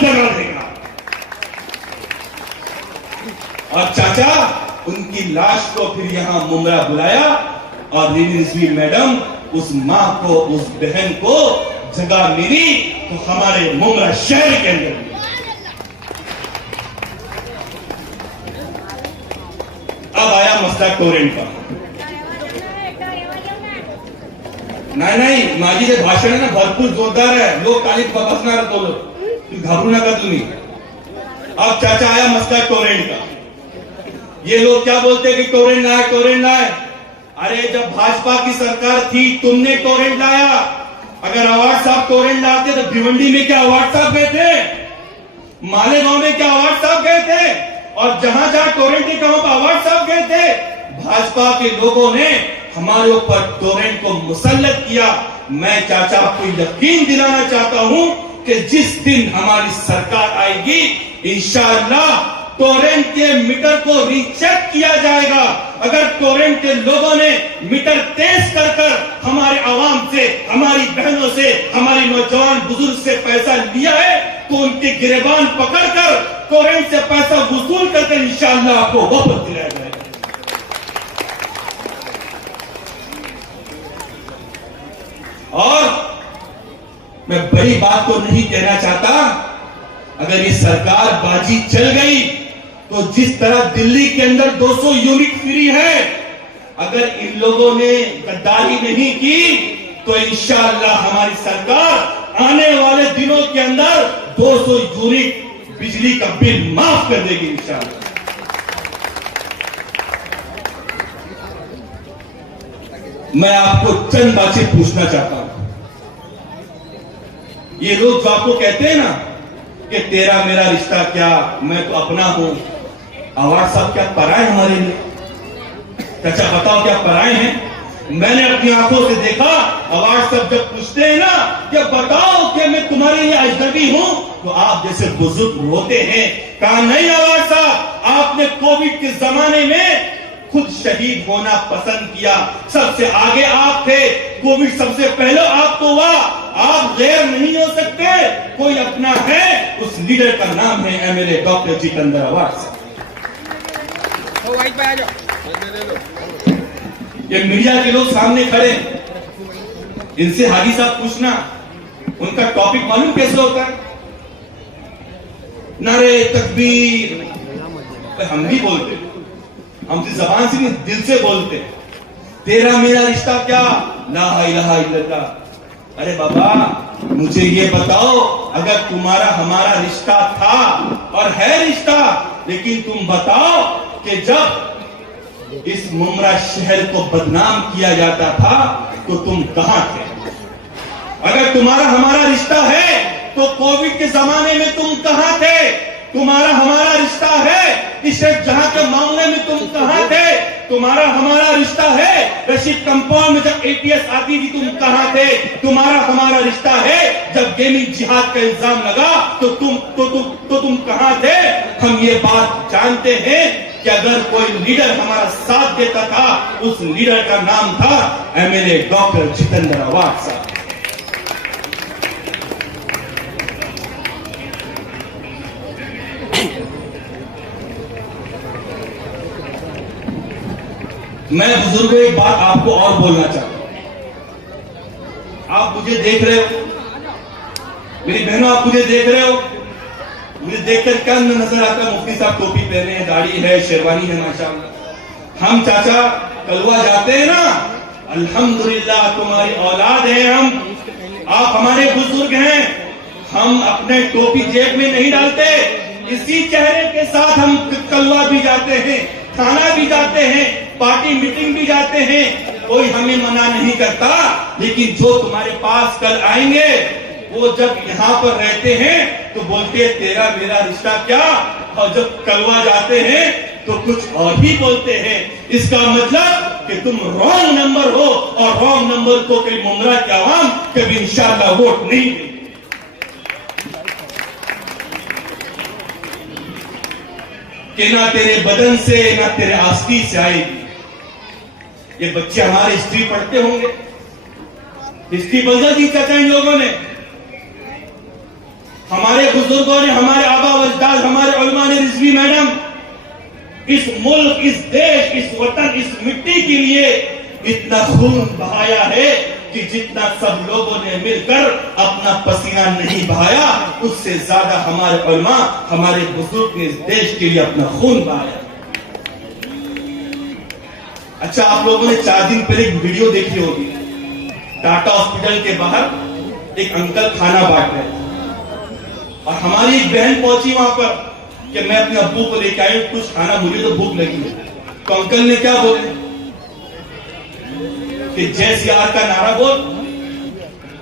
करना देगा। और चाचा उनकी लाश को फिर यहां मुमरा बुलाया और रिजवी मैडम उस मां को, उस बहन को जगह मिली तो हमारे मुमरा शहर के अंदर। अब आया मसला टोरेंट का। नाही माझी जे भाषण आहे ना भरपूर जोरदार है, लोग ताली बसणार बोलो, घाबरू नका तुम्ही। अब चाचा आया मसला टोरेंट का। ये लोग क्या बोलते कि टोरेंट लाए, टोरेंट लाए। अरे जब भाजपा की सरकार थी तुमने टोरेंट लाया। अगर अवार्ड साहब टोरेंट लाते तो भिवंडी में क्या अवार्ड साहब गए थे, मालेगांव में क्या अवार्ड साहब गए थे, और जहां जहां टोरेंट के कहां पर अवार्ड साहब गए थे। भाजपा के लोगों ने हमारे ऊपर टोरेंट को मुसल्लत किया। मैं चाचा आपको यकीन दिलाना चाहता हूं कि जिस दिन हमारी सरकार आएगी इंशाअल्लाह टोरेंट के मीटर को रीचेक किया जाएगा। अगर टोरेंट के लोगों ने मीटर तेज कर कर हमारे आवाम से, हमारी बहनों से, हमारी नौजवान बुजुर्ग से पैसा लिया है तो उनके गिरबान पकड़कर टोरेंट से पैसा वसूल करके इंशाअल्लाह आपको वापस दिलाया जाएगा। और मैं बड़ी बात तो नहीं कहना चाहता, अगर ये सरकार बाजी चल गई तो जिस तरह दिल्ली के अंदर 200 यूनिट फ्री है, अगर इन लोगों ने गद्दारी नहीं की तो इंशाअल्लाह हमारी सरकार आने वाले दिनों के अंदर 200 यूनिट बिजली का बिल माफ कर देगी इंशाअल्लाह। मैं आपको चंद बातें पूछना चाहता हूं। ये लोग जो आपको कहते हैं ना कि तेरा मेरा रिश्ता क्या, मैं तो अपना हूं, अवार्ड साहब क्या पराए हमारे लिए? चाचा बताओ क्या पराए हैं? मैंने अपनी आंखों से देखा, अवार्ड साहब जब पूछते हैं ना कि बताओ कि मैं तुम्हारे लिए अजनबी हूं, तो आप जैसे बुजुर्ग रोते हैं। कहा नहीं अवार्ड साहब, आपने कोविड के जमाने में खुद शहीद होना पसंद किया, सबसे आगे आप थे, कोविड सबसे पहले आपको हुआ, आप गैर नहीं हो सकते। कोई अपना है, उस लीडर का नाम है एमएलए डॉक्टर जितेंद्र अवार्ड। ये मीडिया के लोग सामने खड़े, इनसे हाजी साहब पूछना उनका टॉपिक मालूम कैसे होता है? नारे तकबीर, हम भी बोलते, हम जबान से नहीं दिल से बोलते। तेरा मेरा रिश्ता क्या, ला इलाहा इल्लल्लाह। अरे बाबा मुझे ये बताओ, अगर तुम्हारा हमारा रिश्ता था और है रिश्ता, लेकिन तुम बताओ कि जब इस मुमरा शहर को बदनाम किया जाता था तो तुम कहां थे? अगर तुम्हारा हमारा रिश्ता है तो कोविड के जमाने में तुम कहां थे? तुम्हारा हमारा रिश्ता है इस जहां के मामले में तुम कहां थे? तुम्हारा हमारा रिश्ता है रशीद कंपाउंड में जब एटीएस आती थी तुम कहां थे? तुम्हारा हमारा रिश्ता है जब गेमिंग जिहाद का इल्जाम लगा तो तुम कहां थे? हम ये बात जानते हैं कि अगर कोई लीडर हमारा साथ देता था, उस लीडर का नाम था एमएलए डॉक्टर जितेंद्र अवार्ड साहब। मैं बुजुर्गों एक बात आपको और बोलना चाहता हूं। आप मुझे देख रहे हो, मेरी बहनों आप मुझे देख रहे हो, मुझे देखकर क्या नजर आता है? मुफ्ती साहब टोपी पहने हैं, दाढ़ी है, शेरवानी है माशाअल्लाह। हम चाचा कलवा जाते हैं ना, अल्हम्दुलिल्लाह तुम्हारी औलाद है हम, आप हमारे बुजुर्ग हैं। हम अपने टोपी जेब में नहीं डालते, इसी चेहरे के साथ हम कलवा भी जाते हैं, थाना भी जाते हैं, पार्टी मीटिंग भी जाते हैं, कोई हमें मना नहीं करता। लेकिन जो तुम्हारे पास कल आएंगे वो जब यहाँ पर रहते हैं तो बोलते हैं तेरा मेरा रिश्ता क्या, और जब कलवा जाते हैं तो कुछ और ही बोलते हैं। इसका मतलब कि तुम रॉन्ग नंबर हो, और रॉन्ग नंबर को कभी मुमरा की आवाम कभी इंशाअल्लाह वोट नहीं देगी। कि ना तेरे बदन से ना तेरे आस्ती से आएगी। ये बच्चे हमारे हिस्ट्री पढ़ते होंगे, हिस्ट्री बदल दी चाचा इन लोगों ने। हमारे बुजुर्गों ने, हमारे आबा अजदाद, हमारे उलमा ने, रिजवी मैडम इस मुल्क, इस देश, इस वतन, इस मिट्टी के लिए इतना खून बहाया है कि जितना सब लोगों ने मिलकर अपना पसीना नहीं बहाया, उससे ज्यादा हमारे उलमा, हमारे बुजुर्ग ने इस देश के लिए अपना खून बहाया। अच्छा, आप लोगों ने 4 दिन पहले एक वीडियो देखी होगी। टाटा हॉस्पिटल के बाहर एक अंकल खाना बांट रहे थे और हमारी एक बहन पहुंची वहां पर कि मैं अपने अब्बू को लेकर आई, कुछ खाना, मुझे तो भूख लगी है। तो अंकल ने क्या बोले कि जय सियार का नारा बोल,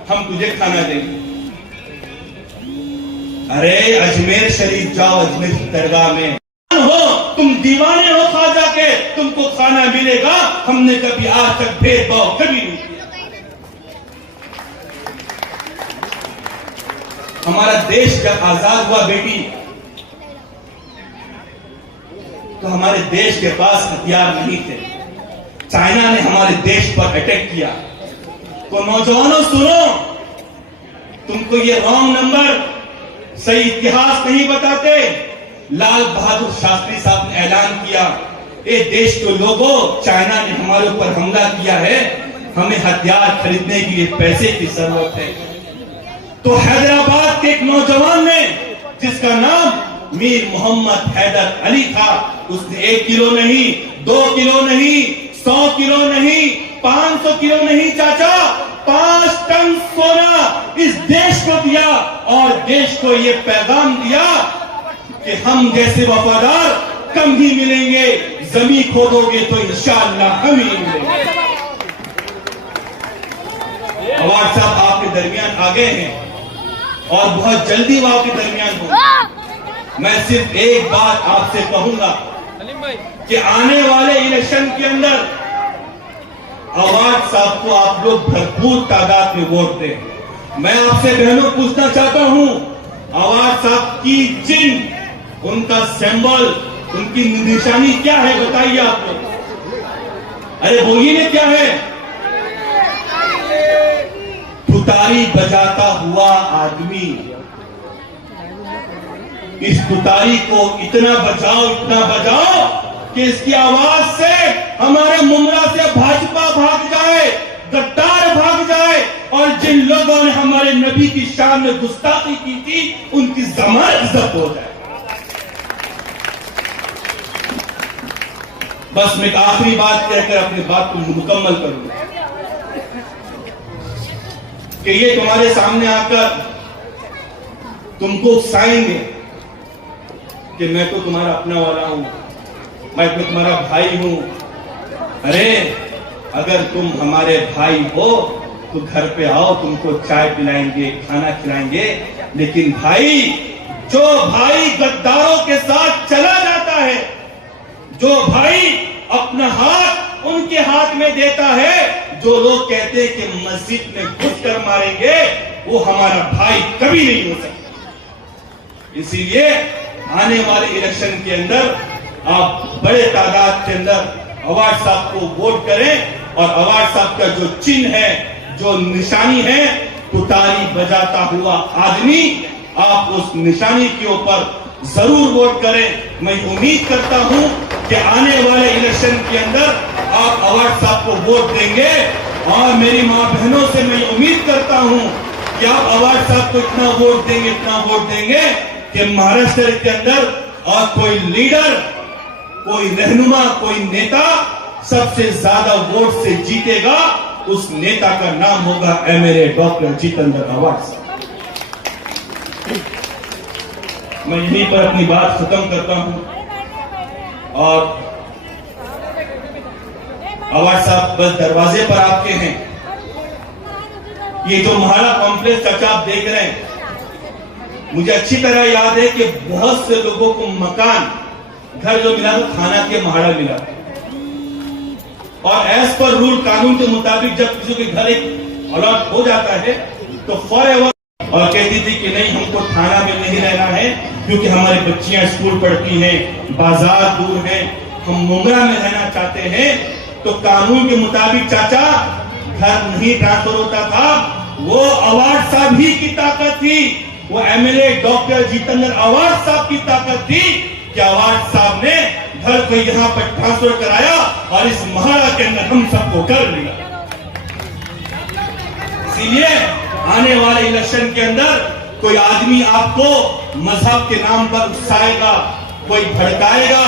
हम तुझे खाना देंगे। अरे अजमेर शरीफ जाओ, अजमेर की दरगाह में हो, तुम दीवाने हो खाजा के, तुमको खाना मिलेगा। हमने कभी आज तक भेदभाव कभी नहीं किया। हमारा देश जब आजाद हुआ बेटी, तो हमारे देश के पास हथियार नहीं थे। चाइना ने हमारे देश पर अटैक किया। तो नौजवानों सुनो, तुमको ये रॉन्ग नंबर, सही इतिहास नहीं बताते। लाल बहादुर शास्त्री साहब ने ऐलान किया, ए देश के लोगों, चाइना ने हमारे ऊपर हमला किया है, हमें हथियार खरीदने के लिए पैसे की जरूरत है। तो हैदराबाद के एक नौजवान ने, जिसका नाम मीर मोहम्मद हैदर अली था, उसने 1 किलो नहीं, 2 किलो नहीं, 100 किलो नहीं, 500 किलो नहीं चाचा, 5 टन सोना इस देश को दिया और देश को ये पैगाम दिया कि हम जैसे वफादार कम ही मिलेंगे, जमीन खोदोगे तो इंशाअल्लाह हम ही मिलेंगे। अवार्ड साहब आपके दरमियान आ गए हैं और बहुत जल्दी वो आपके दरमियान होंगे। मैं सिर्फ एक बात आपसे कहूंगा कि आने वाले इलेक्शन के अंदर अवार्ड साहब को आप लोग भरपूर तादाद में वोट दें। मैं आपसे बहनों पूछना चाहता हूं, अवार्ड साहब की चिन्ह, उनका सिंबल, उनकी निशानी क्या है, बताइए आप लोग। अरे बोलिए ना, क्या है? तुतारी बजाता हुआ आदमी। इस तुतारी को इतना बजाओ कि इसकी आवाज से हमारे मुमरा से भाजपा भाग जाए, गद्दार भाग जाए और जिन लोगों ने हमारे नबी की शान में गुस्ताखी की थी, उनकी जमानत जब्त हो जाए। बस मैं एक आखिरी बात कहकर अपनी बात को मुकम्मल करूंगा कि ये तुम्हारे सामने आकर तुमको उकसाएंगे कि मैं तो तुम्हारा अपना वाला हूं, मैं तो तुम्हारा भाई हूं। अरे अगर तुम हमारे भाई हो तो घर पे आओ, तुमको चाय पिलाएंगे, खाना खिलाएंगे। लेकिन भाई, जो भाई गद्दारों के साथ चला जाता है, जो भाई अपना हाथ उनके हाथ में देता है, जो लोग कहते हैं कि मस्जिद में घुसकर मारेंगे, वो हमारा भाई कभी नहीं हो सकता। इसीलिए आने वाले इलेक्शन के अंदर आप बड़े तादाद के अंदर अवार्ड साहब को वोट करें और अवार्ड साहब का जो चिन्ह है, जो निशानी है, तुतारी बजाता हुआ आदमी, आप उस निशानी के ऊपर जरूर वोट करें। मैं उम्मीद करता हूं कि आने वाले इलेक्शन के अंदर आप अवार्ड साहब को वोट देंगे और मेरी मां बहनों से मैं उम्मीद करता हूं कि आप अवार्ड साहब को इतना वोट देंगे कि महाराष्ट्र के अंदर और कोई लीडर, कोई रहनुमा, कोई नेता सबसे ज्यादा वोट से जीतेगा, उस नेता का नाम होगा एमएलए डॉक्टर जितेंद्र अवार्ड साहब। मैं यहीं पर अपनी बात खत्म करता हूं और अवार्ड साहब बस दरवाजे पर आपके हैं। ये जो महाड़ा कॉम्प्लेक्स चर्चा आप देख रहे हैं, मुझे अच्छी तरह याद है कि बहुत से लोगों को मकान, घर जो मिला तो थाना के महाड़ा मिला और एज पर रूल, कानून के मुताबिक जब किसी के घर एक अलॉट हो जाता है तो फॉर एवर, और कहती थी कि नहीं, हमको थाना में नहीं रहना है क्योंकि हमारी बच्चियां स्कूल पढ़ती हैं, बाजार दूर है, हम मुंगरा में रहना चाहते हैं। तो कानून के मुताबिक चाचा घर नहीं ट्रांसफर होता था, वो अवार्ड साहब ही की ताकत थी वो एमएलए डॉक्टर जितेंद्र अवार्ड साहब की ताकत थी कि अवार्ड साहब ने घर को यहां पर ट्रांसफर कराया और इस महाड़ा के अंदर हम सबको कर लिया। इसीलिए आने वाले इलेक्शन के अंदर कोई आदमी आपको मजहब के नाम पर उकसाएगा, कोई भड़काएगा,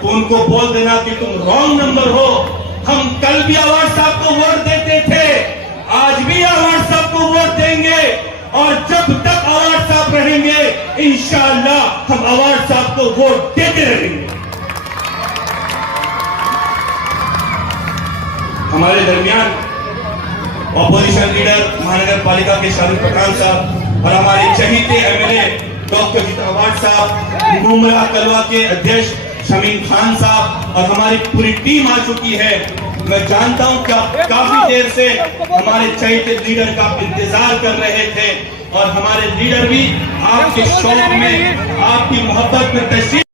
तो उनको बोल देना कि तुम रॉन्ग नंबर हो। हम कल भी अवार्ड साहब को वोट देते थे, आज भी अवार्ड साहब को वोट देंगे और जब तक अवार्ड साहब रहेंगे इंशाअल्लाह हम अवार्ड साहब को वोट देते रहेंगे। हमारे दरमियान ऑपोजिशन लीडर महानगर पालिका के शाहरुख पठान साहब और हमारे चहीते एमएलए डॉक्टर जितेंद्र अवार्ड साहब, मुमरा कलवा के अध्यक्ष शमीम खान साहब और हमारी पूरी टीम आ चुकी है। मैं जानता हूं कि आप काफी देर से हमारे चहीते लीडर का इंतजार कर रहे थे और हमारे लीडर भी आपके शौक में, आपकी मोहब्बत में तशरीफ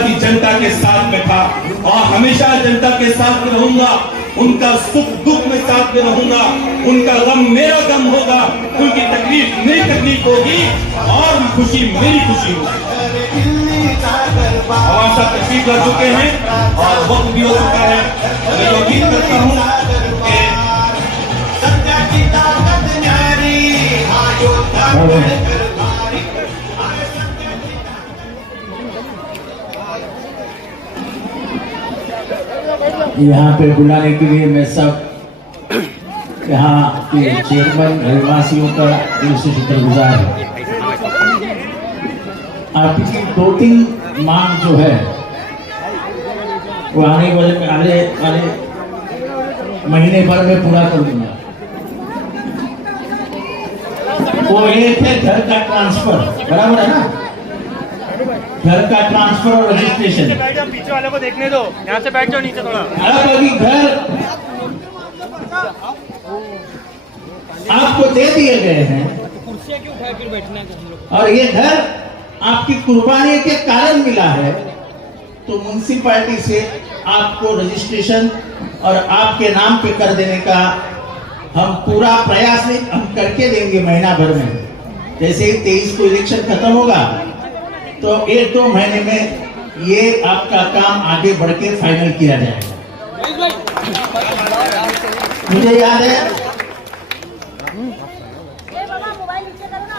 की जनता के साथ में था और हमेशा जनता के साथ में रहूंगा। उनका सुख दुख में साथ में रहूंगा, उनका गम मेरा गम होगा, उनकी तकलीफ मेरी तकलीफ होगी और खुशी मेरी खुशी होगी। आवाज साहब तशरीफ ला चुके हैं और वक्त भी हो चुका है। मैं उम्मीद करता हूँ यहाँ पे बुलाने के लिए मैं सब यहाँ के चेयरमैन रहवासियों का दिल से शुक्रगुजार है। आपकी 2-3 मांग जो है वो आने वाले महीने भर में पूरा कर दूंगा। वो एक है घर का ट्रांसफर, बराबर है ना, घर का ट्रांसफर और रजिस्ट्रेशन। पीछे वाले को देखने दो, यहाँ से बैठ जाओ नीचे थोड़ा। अब अभी घर आपको दे दिए गए हैं, कुर्सियाँ क्यों उठाए फिर बैठना है और ये घर आपकी कुर्बानी के कारण मिला है, तो म्युनिसिपैलिटी से आपको रजिस्ट्रेशन और आपके नाम पे कर देने का हम पूरा प्रयास नहीं हम करके देंगे महीना भर में। जैसे ही 23 को इलेक्शन खत्म होगा तो 1-2 महीने में ये आपका काम आगे बढ़ के फाइनल किया जाएगा। मुझे याद है,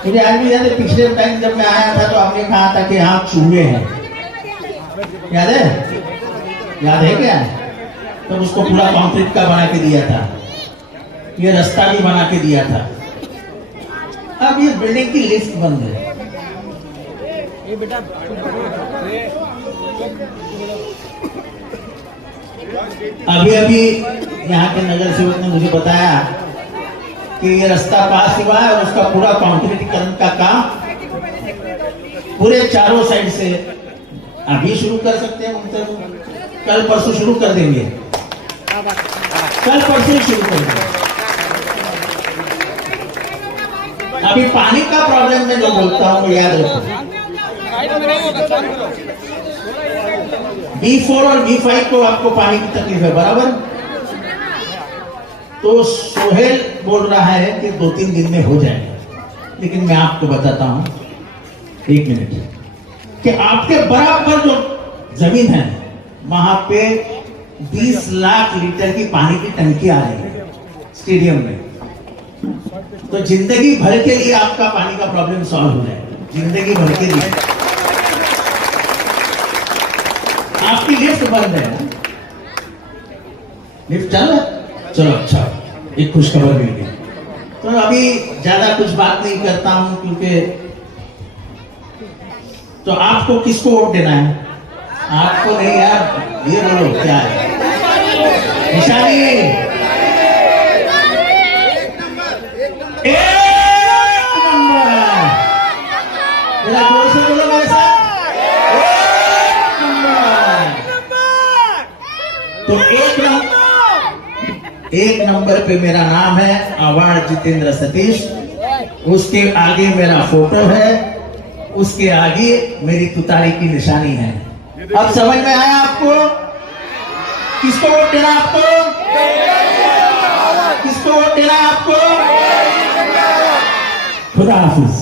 मुझे आज भी याद है, पिछले टाइम जब मैं आया था तो आपने कहा था कि यहाँ चूहे हैं, याद है? याद है क्या? तो उसको पूरा कंक्रीट का बना के दिया था, ये रास्ता भी बना के दिया था। अब ये बिल्डिंग की लिफ्ट बंद है। अभी यहाँ के नगर सेवक ने मुझे बताया कि ये रास्ता पास हुआ है और उसका पूरा कंक्रीटीकरण का काम पूरे चारों साइड से अभी शुरू कर सकते हैं। कल परसों शुरू कर देंगे, कल परसों शुरू कर देंगे। अभी पानी का प्रॉब्लम मैं जो बोलता हूँ याद रखो, B4 और B5 को आपको पानी की तकलीफ है, बराबर? तो सोहेल बोल रहा है कि 2-3 दिन में हो जाएगा, लेकिन मैं आपको बताता हूं 1 मिनट कि आपके बराबर जो जमीन है वहां पे 20 लाख लीटर की पानी की टंकी आ रही है स्टेडियम में। तो जिंदगी भर के लिए आपका पानी का प्रॉब्लम सॉल्व हो जाएगा, जिंदगी भर के लिए। आपकी लिफ्ट बंद है, लिफ्ट चल रहा है? चलो अच्छा, एक खुशखबर मिल गई। तो अभी ज्यादा कुछ बात नहीं करता हूं क्योंकि तो आपको किसको वोट देना है? आपको नहीं यार, ये बोलो क्या है निशानी? एक नंबर। मेरा जोर से बोलो मेरे साथ, तो 1 नंबर पे मेरा नाम है अवार्ड जितेंद्र सतीश, उसके आगे मेरा फोटो है, उसके आगे मेरी तुतारी की निशानी है। अब समझ में आया आपको? किसको वोट देना? आपको किसको वोट वोट देना है आपको। खुदा हाफिज।